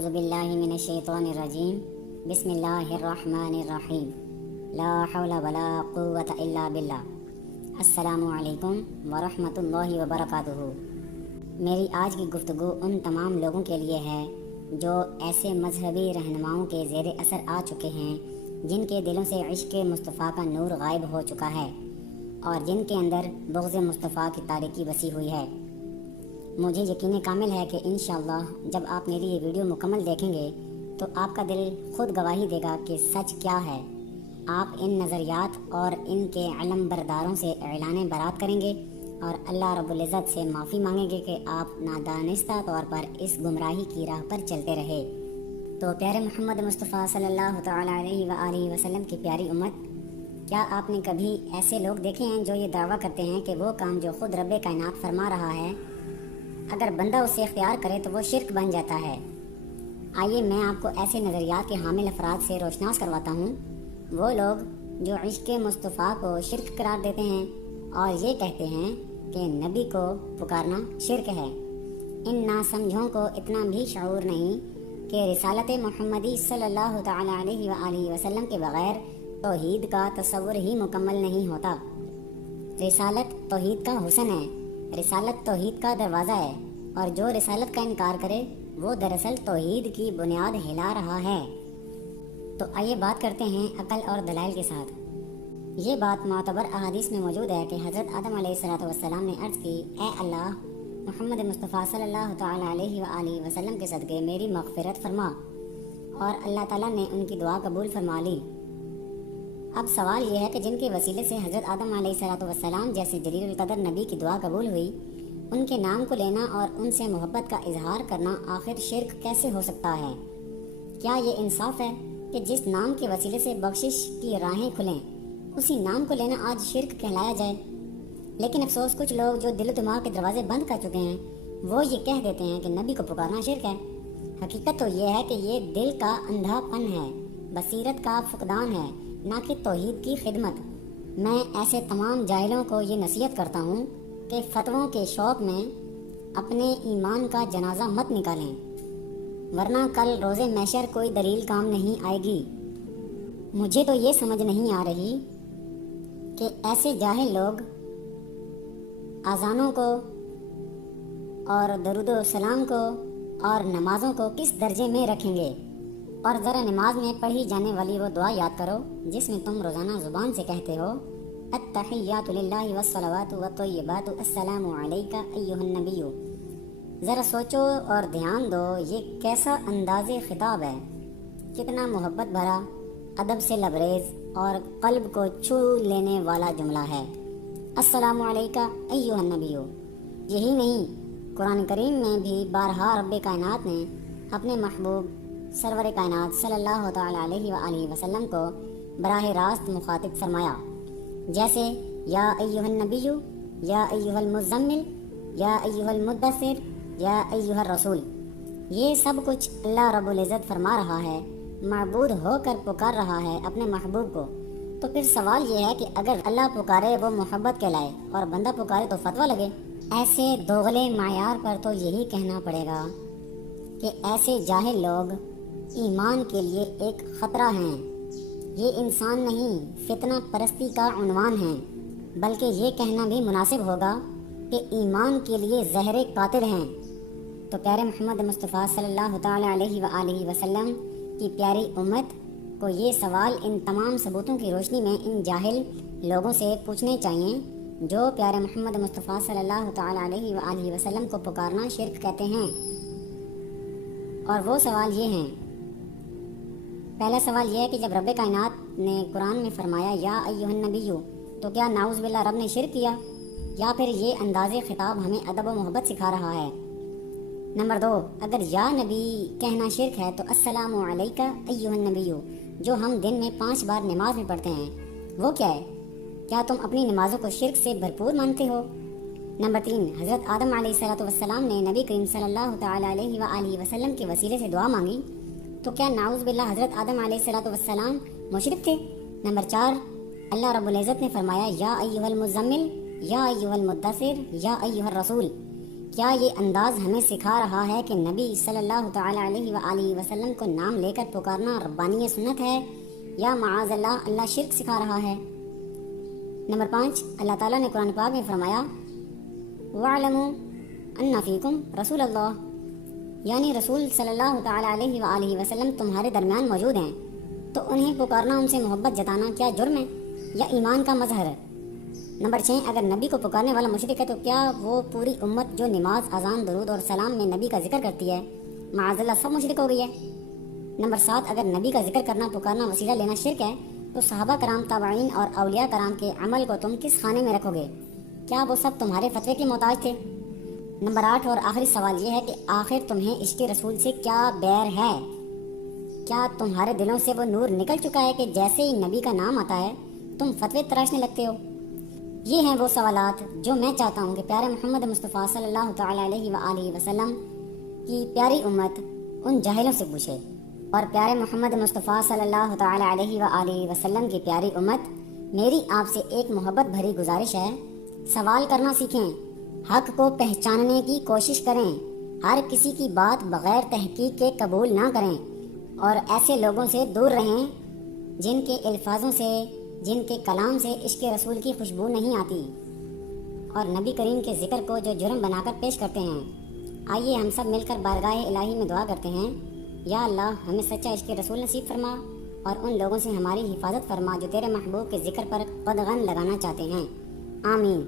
اعوذ باللہ من الشیطان الرجیم بسم اللہ الرحمن الرحیم لا حول ولا قوة الا باللہ۔ السلام علیکم ورحمۃ اللہ وبرکاتہ۔ میری آج کی گفتگو ان تمام لوگوں کے لیے ہے جو ایسے مذہبی رہنماؤں کے زیر اثر آ چکے ہیں جن کے دلوں سے عشق مصطفیٰ کا نور غائب ہو چکا ہے اور جن کے اندر بغض مصطفیٰ کی تاریکی بسی ہوئی ہے۔ مجھے یقین کامل ہے کہ انشاءاللہ جب آپ میری یہ ویڈیو مکمل دیکھیں گے تو آپ کا دل خود گواہی دے گا کہ سچ کیا ہے۔ آپ ان نظریات اور ان کے علم برداروں سے اعلان برات کریں گے اور اللہ رب العزت سے معافی مانگیں گے کہ آپ نادانستہ طور پر اس گمراہی کی راہ پر چلتے رہے۔ تو پیارے محمد مصطفیٰ صلی اللہ تعالیٰ علیہ وآلہ وسلم کی پیاری امت، کیا آپ نے کبھی ایسے لوگ دیکھے ہیں جو یہ دعویٰ کرتے ہیں کہ وہ کام جو خود رب کائنات فرما رہا ہے اگر بندہ اسے اختیار کرے تو وہ شرک بن جاتا ہے؟ آئیے میں آپ کو ایسے نظریات کے حامل افراد سے روشناس کرواتا ہوں، وہ لوگ جو عشق مصطفیٰ کو شرک قرار دیتے ہیں اور یہ کہتے ہیں کہ نبی کو پکارنا شرک ہے۔ ان ناسمجھوں کو اتنا بھی شعور نہیں کہ رسالت محمدی صلی اللہ تعالیٰ علیہ وآلہ وسلم کے بغیر توحید کا تصور ہی مکمل نہیں ہوتا۔ رسالت توحید کا حسن ہے، رسالت توحید کا دروازہ ہے، اور جو رسالت کا انکار کرے وہ دراصل توحید کی بنیاد ہلا رہا ہے۔ تو آئیے بات کرتے ہیں عقل اور دلائل کے ساتھ۔ یہ بات معتبر احادیث میں موجود ہے کہ حضرت آدم علیہ السلام نے عرض کی، اے اللہ، محمد مصطفیٰ صلی اللہ تعالیٰ علیہ وآلہ وسلم کے صدقے میری مغفرت فرما، اور اللہ تعالیٰ نے ان کی دعا قبول فرما لی۔ اب سوال یہ ہے کہ جن کے وسیلے سے حضرت آدم علیہ السلام جیسے جلیل القدر نبی کی دعا قبول ہوئی، ان کے نام کو لینا اور ان سے محبت کا اظہار کرنا آخر شرک کیسے ہو سکتا ہے؟ کیا یہ انصاف ہے کہ جس نام کے وسیلے سے بخشش کی راہیں کھلیں اسی نام کو لینا آج شرک کہلایا جائے؟ لیکن افسوس، کچھ لوگ جو دل و دماغ کے دروازے بند کر چکے ہیں وہ یہ کہہ دیتے ہیں کہ نبی کو پکارنا شرک ہے۔ حقیقت تو یہ ہے کہ یہ دل کا اندھا پن ہے، بصیرت کا فقدان ہے، نہ کہ توحید کی خدمت۔ میں ایسے تمام جاہلوں کو یہ نصیحت کرتا ہوں کہ فتووں کے شوق میں اپنے ایمان کا جنازہ مت نکالیں، ورنہ کل روز محشر کوئی دلیل کام نہیں آئے گی۔ مجھے تو یہ سمجھ نہیں آ رہی کہ ایسے جاہل لوگ اذانوں کو اور درود و سلام کو اور نمازوں کو کس درجے میں رکھیں گے؟ اور ذرا نماز میں پڑھی جانے والی وہ دعا یاد کرو جس میں تم روزانہ زبان سے کہتے ہو، التحیات للہ والصلوات والطیبات السلام علیک ایھا النبی۔ ذرا سوچو اور دھیان دو، یہ کیسا انداز خطاب ہے، کتنا محبت بھرا، ادب سے لبریز اور قلب کو چھو لینے والا جملہ ہے، السلام علیک ایھا النبی۔ یہی نہیں، قرآن کریم میں بھی بارہا رب کائنات نے اپنے محبوب سرور کائنات صلی اللہ تعالیٰ علیہ وآلہ وسلم کو براہ راست مخاطب فرمایا، جیسے یا ایھا النبی، یا ایھا المزمل، یا ایھا المدثر، یا ایھا الرسول۔ یہ سب کچھ اللہ رب العزت فرما رہا ہے، معبود ہو کر پکار رہا ہے اپنے محبوب کو۔ تو پھر سوال یہ ہے کہ اگر اللہ پکارے وہ محبت کہلائے اور بندہ پکارے تو فتویٰ لگے؟ ایسے دوغلے معیار پر تو یہی کہنا پڑے گا کہ ایسے جاہل لوگ ایمان کے لیے ایک خطرہ ہیں۔ یہ انسان نہیں، فتنہ پرستی کا عنوان ہے، بلکہ یہ کہنا بھی مناسب ہوگا کہ ایمان کے لیے زہر قاتل ہیں۔ تو پیارے محمد مصطفیٰ صلی اللہ تعالیٰ علیہ وآلہ وسلم کی پیاری امت کو یہ سوال ان تمام ثبوتوں کی روشنی میں ان جاہل لوگوں سے پوچھنے چاہیے جو پیارے محمد مصطفیٰ صلی اللہ تعالیٰ علیہ وآلہ وسلم کو پکارنا شرک کہتے ہیں۔ اور وہ سوال یہ ہیں، پہلا سوال یہ ہے کہ جب رب کائنات نے قرآن میں فرمایا یا ایھا النبی، تو کیا نعوذ باللہ رب نے شرک کیا، یا پھر یہ انداز خطاب ہمیں ادب و محبت سکھا رہا ہے؟ نمبر 2، اگر یا نبی کہنا شرک ہے تو السلام علیک ایھا النبی جو ہم دن میں 5 بار نماز میں پڑھتے ہیں وہ کیا ہے؟ کیا تم اپنی نمازوں کو شرک سے بھرپور مانتے ہو؟ نمبر 3، حضرت آدم علیہ السلام نے نبی کریم صلی اللہ تعالیٰ علیہ وآلہ وسلم کے وسیلے سے دعا مانگی، تو کیا نعوذ باللہ حضرت آدم علیہ السلام مشرک تھے؟ نمبر 4، اللہ رب العزت نے فرمایا یا ایھا المزمل، یا ایھا المدثر، یا ایھا الرسول۔ کیا یہ انداز ہمیں سکھا رہا ہے کہ نبی صلی اللہ تعالیٰ علیہ وآلہ وسلم کو نام لے کر پکارنا ربانی سنت ہے، یا معاذ اللہ اللہ شرک سکھا رہا ہے؟ نمبر 5، اللہ تعالیٰ نے قرآن پاک میں فرمایا وَاعْلَمُوا أَنَّ فِيكُمْ رَسُولَ اللَّهِ، یعنی رسول صلی اللہ تعالیٰ علیہ وآلہ وسلم تمہارے درمیان موجود ہیں، تو انہیں پکارنا، ان سے محبت جتانا کیا جرم ہے یا ایمان کا مظہر ہے؟ نمبر 6، اگر نبی کو پکارنے والا مشرک ہے تو کیا وہ پوری امت جو نماز، اذان، درود اور سلام میں نبی کا ذکر کرتی ہے، معاذ اللہ سب مشرک ہو گئی ہے؟ نمبر 7، اگر نبی کا ذکر کرنا، پکارنا، وسیلہ لینا شرک ہے تو صحابہ کرام، تابعین اور اولیاء کرام کے عمل کو تم کس خانے میں رکھو گے؟ کیا وہ سب تمہارے فتوے کے محتاج تھے؟ نمبر 8 اور آخری سوال یہ ہے کہ آخر تمہیں عشق رسول سے کیا بیر ہے؟ کیا تمہارے دلوں سے وہ نور نکل چکا ہے کہ جیسے ہی نبی کا نام آتا ہے تم فتوے تراشنے لگتے ہو؟ یہ ہیں وہ سوالات جو میں چاہتا ہوں کہ پیارے محمد مصطفیٰ صلی اللہ تعالیٰ علیہ وآلہ وسلم کی پیاری امت ان جاہلوں سے پوچھے، اور پیارے محمد مصطفیٰ صلی اللہ تعالیٰ علیہ وآلہ وسلم کی پیاری امت، میری آپ سے ایک محبت بھری گزارش ہے، سوال کرنا سیکھیں، حق کو پہچاننے کی کوشش کریں، ہر کسی کی بات بغیر تحقیق کے قبول نہ کریں، اور ایسے لوگوں سے دور رہیں جن کے الفاظوں سے، جن کے کلام سے عشق رسول کی خوشبو نہیں آتی، اور نبی کریم کے ذکر کو جو جرم بنا کر پیش کرتے ہیں۔ آئیے ہم سب مل کر بارگاہ الہی میں دعا کرتے ہیں، یا اللہ ہمیں سچا عشق رسول نصیب فرما، اور ان لوگوں سے ہماری حفاظت فرما جو تیرے محبوب کے ذکر پر قدغن لگانا چاہتے ہیں، آمین۔